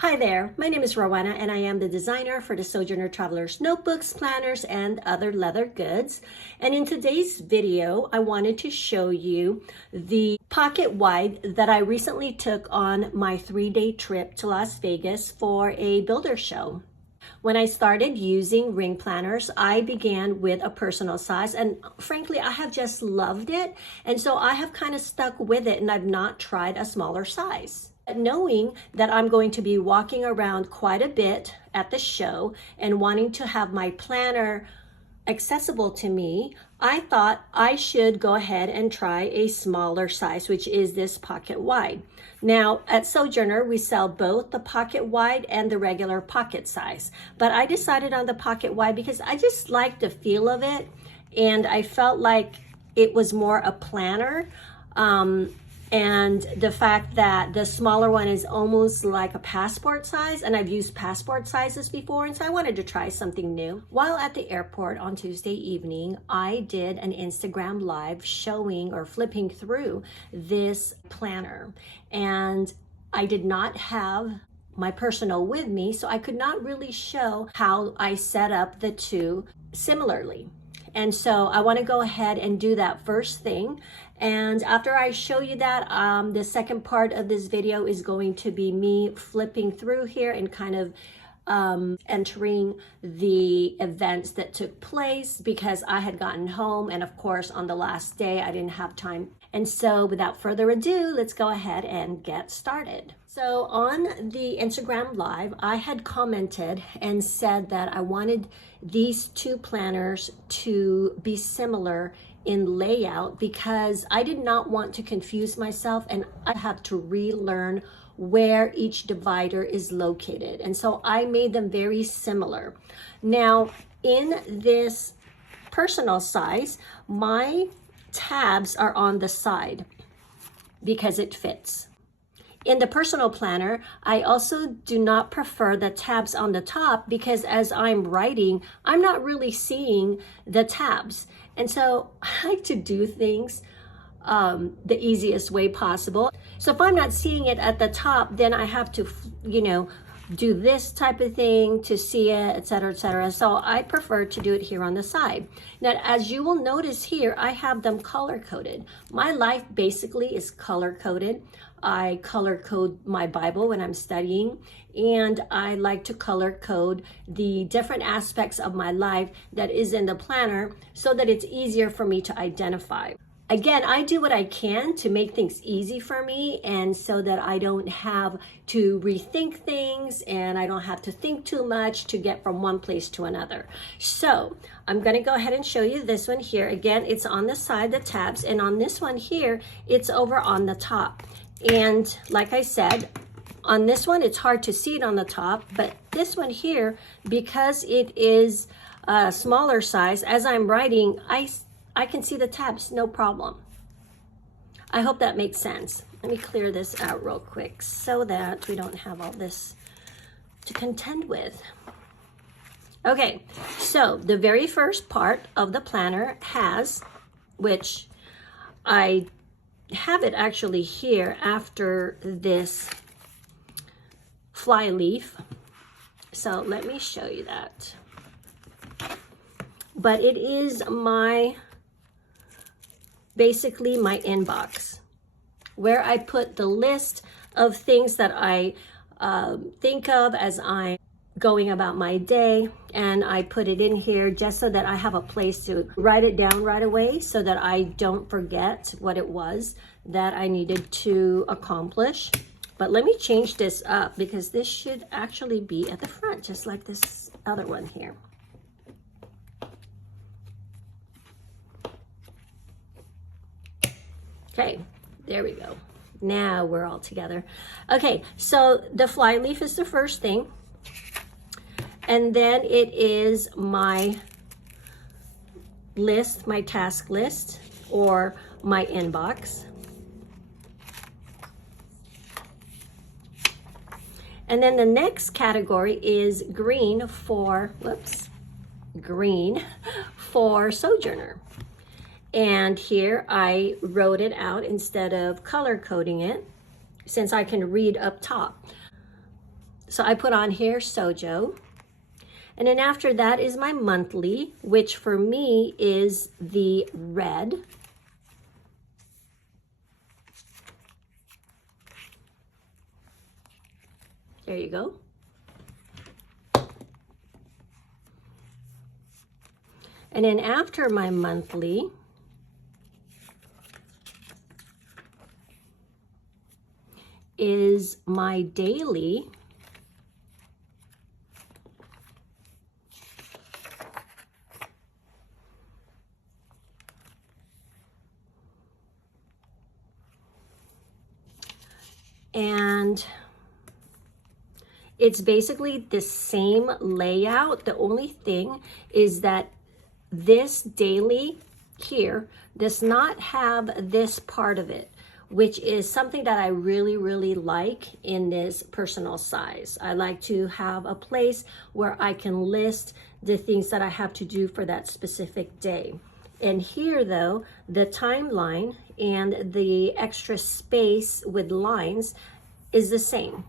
Hi there, my name is Rowena and I am the designer for the Sojourner Traveler's notebooks, planners, and other leather goods. And in today's video, I wanted to show you the pocket wide that I recently took on my 3-day trip to Las Vegas for a builder show. When I started using ring planners, I began with a personal size, and frankly, I have just loved it. And so I have kind of stuck with it, and I've not tried a smaller size. Knowing that I'm going to be walking around quite a bit at the show and wanting to have my planner accessible to me, I thought I should go ahead and try a smaller size, which is this pocket wide. Now at Sojourner, we sell both the pocket wide and the regular pocket size, but I decided on the pocket wide because I just like the feel of it, and I felt like it was more a planner. And the fact that the smaller one is almost like a passport size, and I've used passport sizes before, and so I wanted to try something new. While at the airport on Tuesday evening, I did an Instagram live showing or flipping through this planner, and I did not have my personal with me, so I could not really show how I set up the two similarly. And so I want to go ahead and do that first thing. And after I show you that, the second part of this video is going to be me flipping through here and kind of entering the events that took place, because I had gotten home, and of course on the last day I didn't have time. And so without further ado, let's go ahead and get started. So on the Instagram live, I had commented and said that I wanted these two planners to be similar in layout because I did not want to confuse myself, and I have to relearn where each divider is located. And so I made them very similar. Now in this personal size, my tabs are on the side because it fits. In the personal planner, I also do not prefer the tabs on the top because as I'm writing, I'm not really seeing the tabs. And so I like to do things the easiest way possible. So if I'm not seeing it at the top, then I have to, do this type of thing to see it, etc., etc. So I prefer to do it here on the side. Now, as you will notice here, I have them color coded. My life basically is color coded. I color code my Bible when I'm studying, and I like to color code the different aspects of my life that is in the planner so that it's easier for me to identify. Again, I do what I can to make things easy for me, and so that I don't have to rethink things and I don't have to think too much to get from one place to another. So I'm going to go ahead and show you this one here. Again, it's on the side, the tabs, and on this one here, it's over on the top. And like I said, on this one, it's hard to see it on the top, but this one here, because it is a smaller size, as I'm writing, I can see the tabs, no problem. I hope that makes sense. Let me clear this out real quick so that we don't have all this to contend with. Okay, so the very first part of the planner has, which I have it actually here after this fly leaf. So let me show you that. But it is basically my inbox, where I put the list of things that I think of as I'm going about my day, and I put it in here just so that I have a place to write it down right away so that I don't forget what it was that I needed to accomplish. But let me change this up because this should actually be at the front, just like this other one here. Okay, there we go. Now we're all together. Okay, so the fly leaf is the first thing. And then it is my list, my task list, or my inbox. And then the next category is green for Sojourner. And here I wrote it out instead of color coding it, since I can read up top. So I put on here Sojo. And then after that is my monthly, which for me is the red. There you go. And then after my monthly is my daily. And it's basically the same layout. The only thing is that this daily here does not have this part of it, which is something that I really, really like in this personal size. I like to have a place where I can list the things that I have to do for that specific day. And here though, the timeline and the extra space with lines is the same.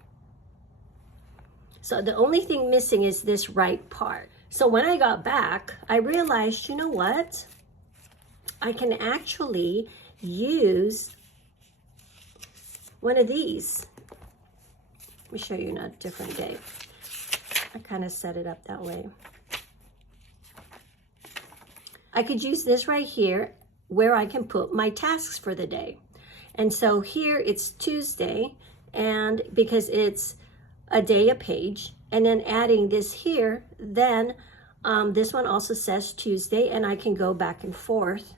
So the only thing missing is this right part. So when I got back, I realized, you know what? I can actually use one of these. Let me show you on a different day. I kind of set it up that way. I could use this right here where I can put my tasks for the day. And so here it's Tuesday, and because it's a day a page, and then adding this here, then this one also says Tuesday, and I can go back and forth.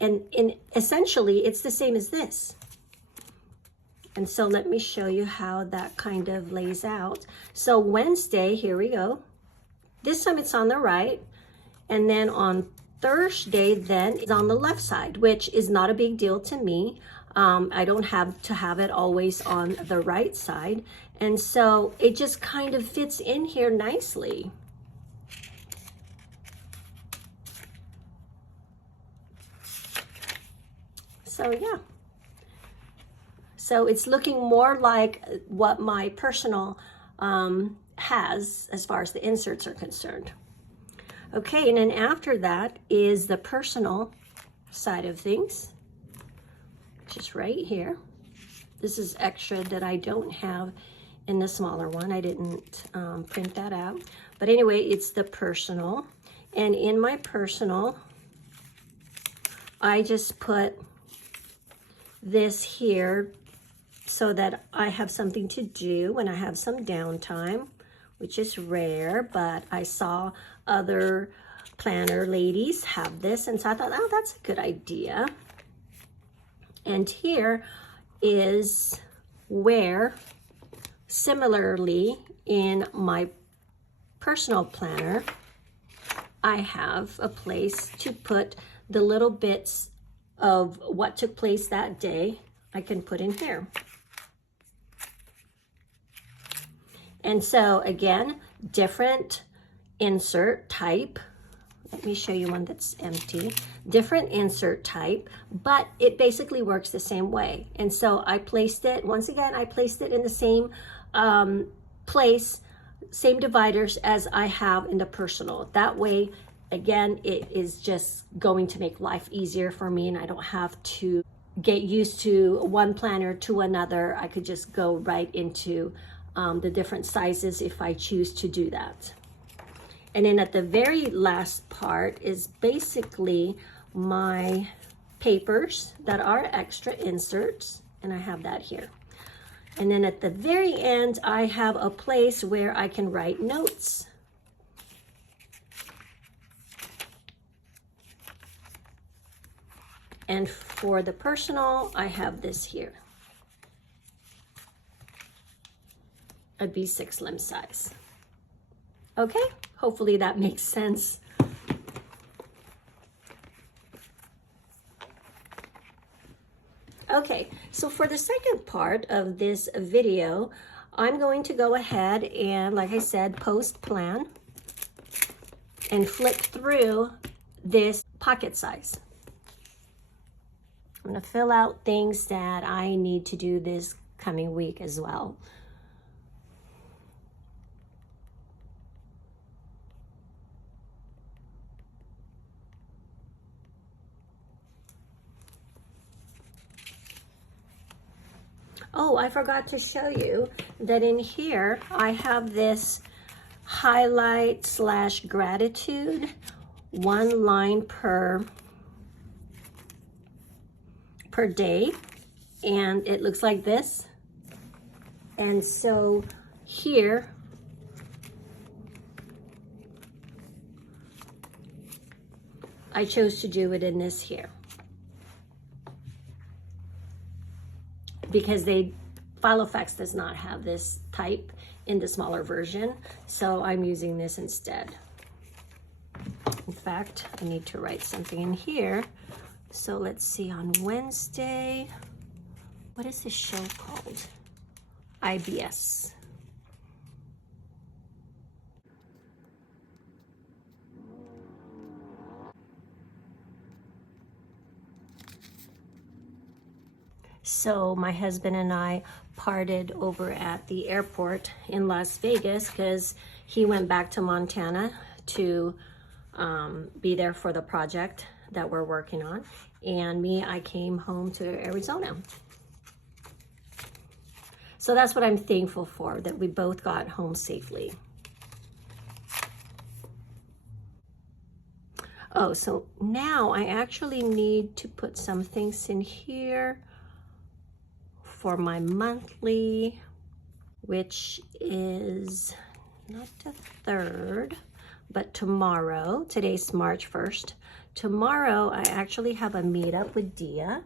And essentially, it's the same as this. And so let me show you how that kind of lays out. So Wednesday, here we go. This time it's on the right, and then on Thursday then is on the left side, which is not a big deal to me. I don't have to have it always on the right side. And so it just kind of fits in here nicely. So yeah. So it's looking more like what my personal has as far as the inserts are concerned. Okay, and then after that is the personal side of things, which is right here. This is extra that I don't have in the smaller one. I didn't print that out. But anyway, it's the personal. And in my personal, I just put this here so that I have something to do when I have some downtime, which is rare, but I saw other planner ladies have this, and so I thought, oh, that's a good idea. And here is where, similarly in my personal planner, I have a place to put the little bits of what took place that day. I can put in here. And so again, different insert type. Let me show you one that's empty. Different insert type, but it basically works the same way. And so I placed it, once again, I placed it in the same place, same dividers as I have in the personal. That way, again, it is just going to make life easier for me, and I don't have to get used to one planner to another. I could just go right into the different sizes if I choose to do that. And then at the very last part is basically my papers that are extra inserts, and I have that here. And then at the very end, I have a place where I can write notes. And for the personal, I have this here. A B6 slim size. Okay, hopefully that makes sense. Okay, so for the second part of this video, I'm going to go ahead and, like I said, post plan and flip through this pocket size. I'm going to fill out things that I need to do this coming week as well. Oh, I forgot to show you that in here I have this highlight / gratitude, 1 line per day, and it looks like this. And so here I chose to do it in this here because Filofax does not have this type in the smaller version, so I'm using this instead. In fact, I need to write something in here. So let's see, on Wednesday, what is this show called? IBS. So my husband and I parted over at the airport in Las Vegas because he went back to Montana to be there for the project that we're working on. And me, I came home to Arizona. So that's what I'm thankful for, that we both got home safely. Oh, so now I actually need to put some things in here for my monthly, which is not the 3rd, but tomorrow. Today's March 1st. Tomorrow, I actually have a meetup with Dia.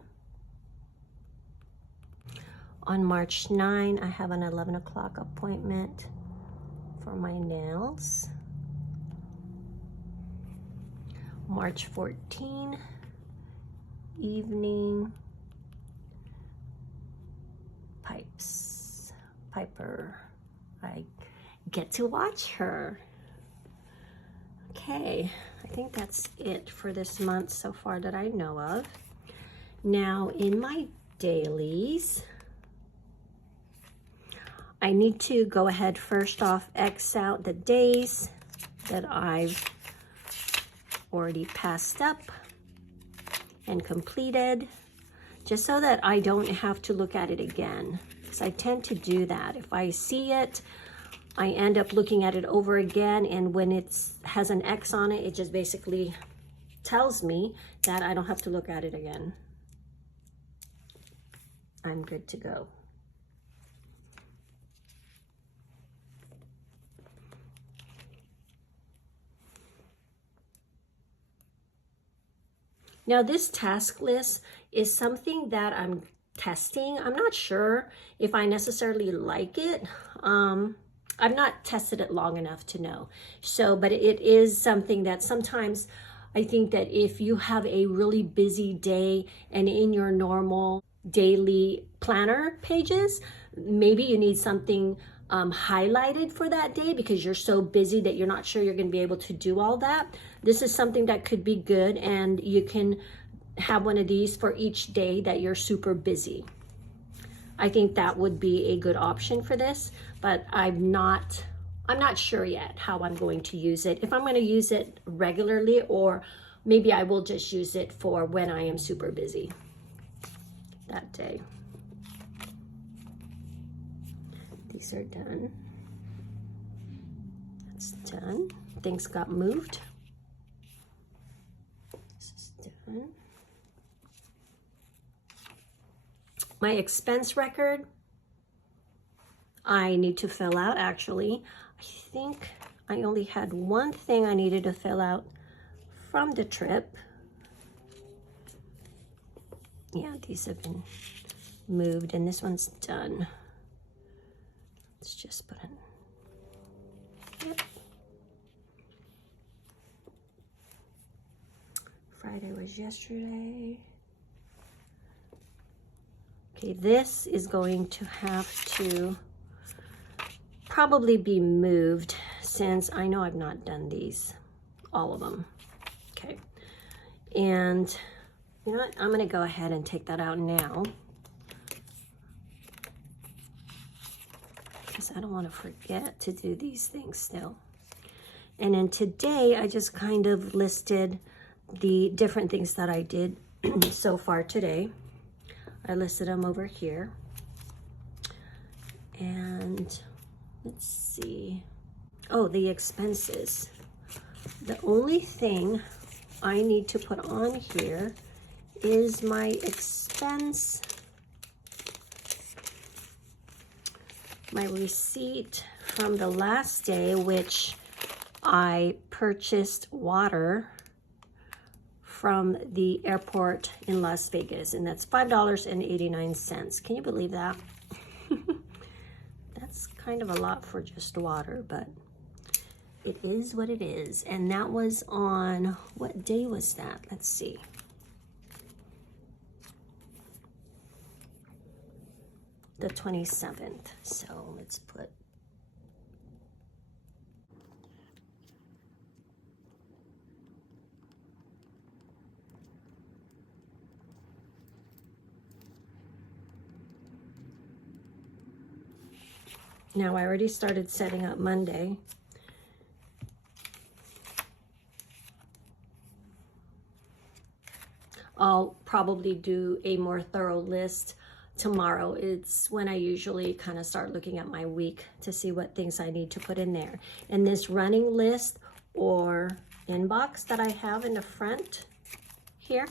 On March 9, I have an 11 o'clock appointment for my nails. March 14, evening, Piper. I get to watch her. Okay, I think that's it for this month so far that I know of. Now, in my dailies, I need to go ahead first off, X out the days that I've already passed up and completed, just so that I don't have to look at it again. Because I tend to do that. If I see it, I end up looking at it over again, and when it has an X on it, it just basically tells me that I don't have to look at it again. I'm good to go. Now this task list is something that I'm testing. I'm not sure if I necessarily like it. I've not tested it long enough to know. So, but it is something that sometimes I think that if you have a really busy day and in your normal daily planner pages, maybe you need something highlighted for that day because you're so busy that you're not sure you're going to be able to do all that. This is something that could be good, and you can have one of these for each day that you're super busy. I think that would be a good option for this, but I'm not sure yet how I'm going to use it. If I'm going to use it regularly, or maybe I will just use it for when I am super busy that day. These are done. That's done. Things got moved. This is done. My expense record, I need to fill out actually. I think I only had one thing I needed to fill out from the trip. Yeah, these have been moved, and this one's done. Let's just put in. Yep. Friday was yesterday. Okay, this is going to have to probably be moved since I know I've not done these, all of them. Okay, and you know what? I'm gonna go ahead and take that out now because I don't want to forget to do these things still. And then today I just kind of listed the different things that I did so far today. I listed them over here. And let's see. Oh, the expenses. The only thing I need to put on here is my expense, my receipt from the last day, which I purchased water from the airport in Las Vegas, and that's $5.89. Can you believe that? That's kind of a lot for just water, but it is what it is. And that was on, what day was that? Let's see. The 27th. So let's put now. I already started setting up Monday. I'll probably do a more thorough list tomorrow. It's when I usually kind of start looking at my week to see what things I need to put in there. And this running list or inbox that I have in the front here,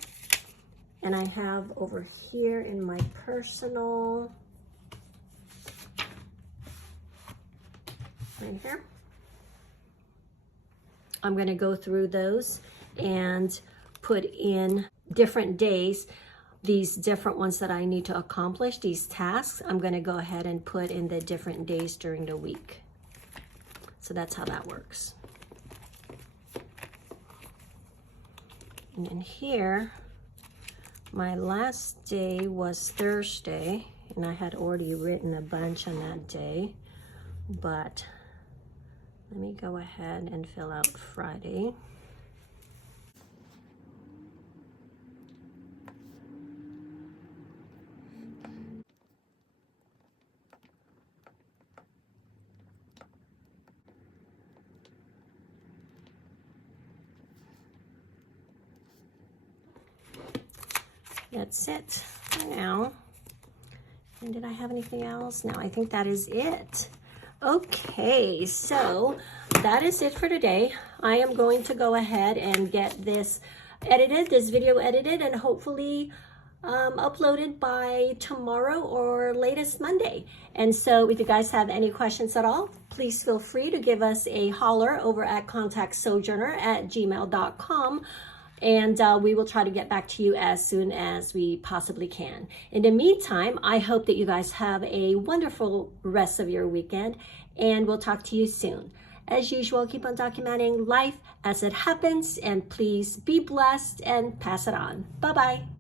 and I have over here in my personal, right here. I'm going to go through those and put in different days, these different ones that I need to accomplish, these tasks. I'm going to go ahead and put in the different days during the week. So that's how that works. And then here, my last day was Thursday, and I had already written a bunch on that day, but let me go ahead and fill out Friday. That's it for now. And did I have anything else? No, I think that is it. Okay, so that is it for today. I am going to go ahead and get this edited, this video edited, and hopefully uploaded by tomorrow or latest Monday. And so if you guys have any questions at all, please feel free to give us a holler over at contactsojourner@gmail.com. And we will try to get back to you as soon as we possibly can. In the meantime, I hope that you guys have a wonderful rest of your weekend, and we'll talk to you soon. As usual, keep on documenting life as it happens, and please be blessed and pass it on. Bye-bye.